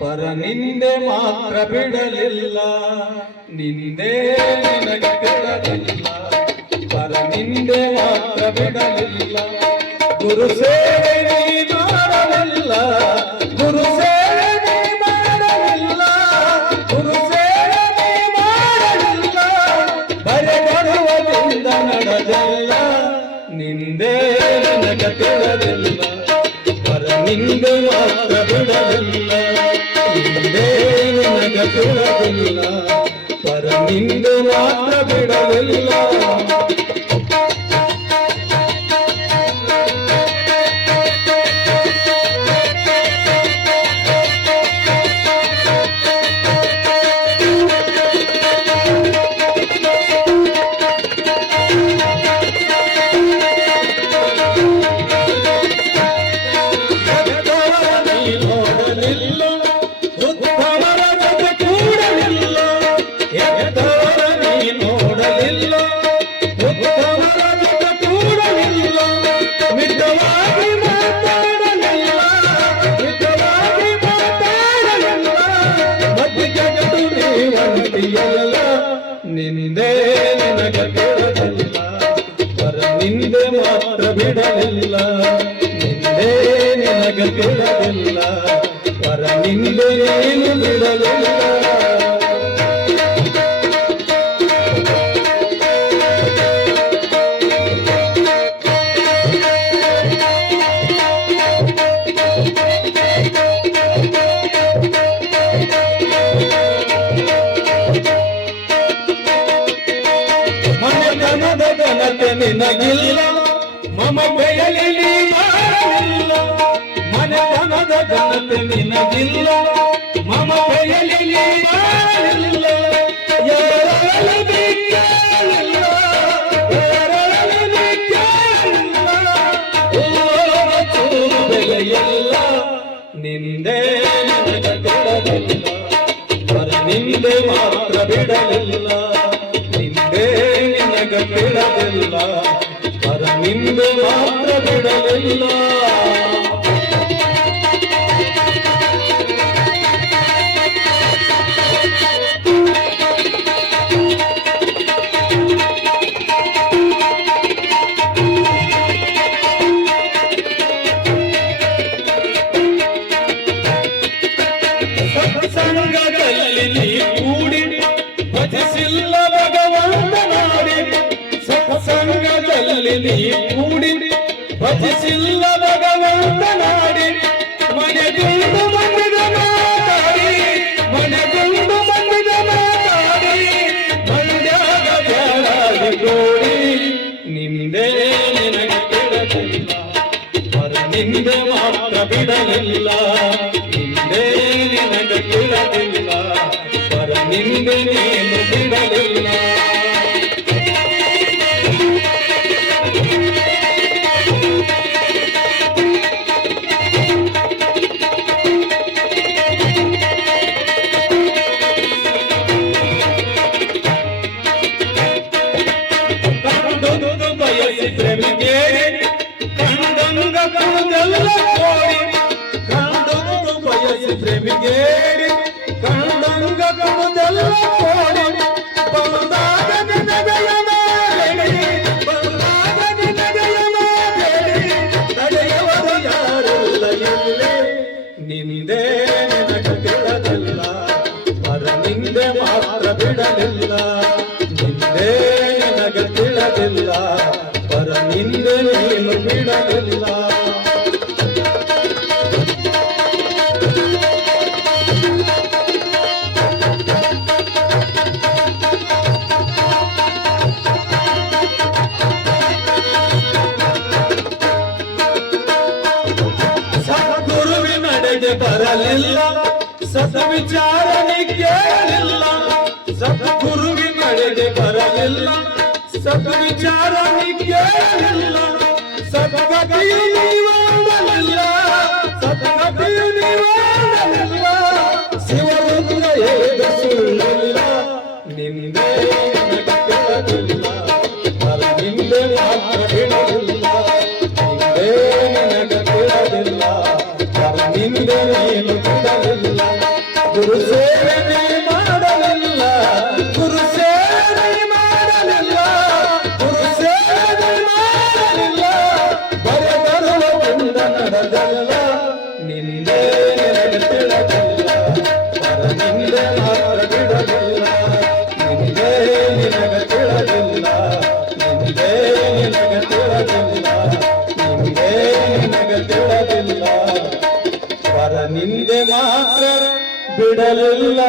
ಪರ ನಿಂದೆ ಮಾತ್ರ ಬಿಡಲಿಲ್ಲ. ನಿಂದೆ ನಿನಗೆ ಪರ ನಿಂದೆ ಮಾತ್ರ ಬಿಡಲಿಲ್ಲ. ಗುರು ಸೇವೆ ನೀ ಮಾಡಲಿಲ್ಲ. ಗುರು ಸೇವೆ ಮಾಡಲಿಲ್ಲ. ಗುರು ಸೇವೆ ಮಾಡಲಿಲ್ಲ. ಬರೆ ಬರುವುದಿಂದ ನಡೆದಲ್ಲ ನಿಂದೇ ನನಗೆ ಪರ ನಿಂದೆ ಮಾತ್ರ ನನಗೆ ತಿಳಲಿಲ್ಲ ಪರ ನಿಂದೆ ಮಾತ್ರ ಬಿಡಲಿಲ್ಲ. ನಿಂದೆ ಮಾತ್ರ ಬಿಡಲಿಲ್ಲ. ನಿಂದೇ ನಿನಗೆ ಬಿಡಲಿಲ್ಲ. ಪರ ನಿಂದೆ ನೀನು ಬಿಡಲಿಲ್ಲ. ನಿನಗಿಲ್ಲ ಮಮತೆಯಲ್ಲಿ ನೀ ಮಾಡಲಿಲ್ಲ ಮನೆತನದ ಘನತೆ ನಿನಗಿಲ್ಲ ಮಮತೆಯಲ್ಲಿ ಚೂರು ಬೆಲೆಯಲ್ಲ ನಿಂದೇ ನನಗೆ ಬಿಡಲಿಲ್ಲ ಬರ ನಿಂದೆ ಮಾತ್ರ ಬಿಡಲಿಲ್ಲ. ಬಿಡಲಿಲ್ಲ. ಪರ ನಿಂದೆ ಮಾತ್ರ ಬಿಡಲಿಲ್ಲ. ನೀ ಕೂಡಿ ಭಜಿಸಿಲ್ಲ ಭಗವಂತ ನಾಡಿ. ಮನೆಗುಂಡು ಬಂದಿದ ಮಾತಾಡಿ ಮನೆಗುಂಡು ಬಂದಿದ ಮಾತಾಡಿ. ಬಂದಾಗ ಬ್ಯಾಡಾಗಿ ಗೋಡಿ ನಿಂದೇ ನಿನಗೆ ಬಿಡಲಿಲ್ಲ ಪರ ನಿಂದೆ ಮಾತ್ರ ಬಿಡಲಿಲ್ಲ. ನಿಂದೇ ನಿನಗೆ ಬಿಡಲಿಲ್ಲ ಪರ ನಿಂದೆ ನೀನು ಬಿಡಲಿಲ್ಲ ನಿಂದೆ ನಿನಗೆ ತಿಳಿದಿಲ್ಲ ಪರ ನಿಂದೆ ನೀನು ಬಿಡಲಿಲ್ಲ ಸದ್ಗುರುವಿನಡೆಗೆ ಬರಲಿಲ್ಲ. ಸತ ವಿಚಾರಣೆ ಕೇಳಲಿಲ್ಲ. ಸತ ವಿಚಾರಣೆ ಕೇಳಲಿಲ್ಲ ಸದ್ಗತಿಯು ನೀವಾಗಲಿಲ್ಲ ಸದ್ಗತಿಯು ನೀವಾಗಲಿಲ್ಲ ಶಿವರುದ್ರ ನಿಂದೆ ಮಾತ್ರ ಬಿಡಲಿಲ್ಲ.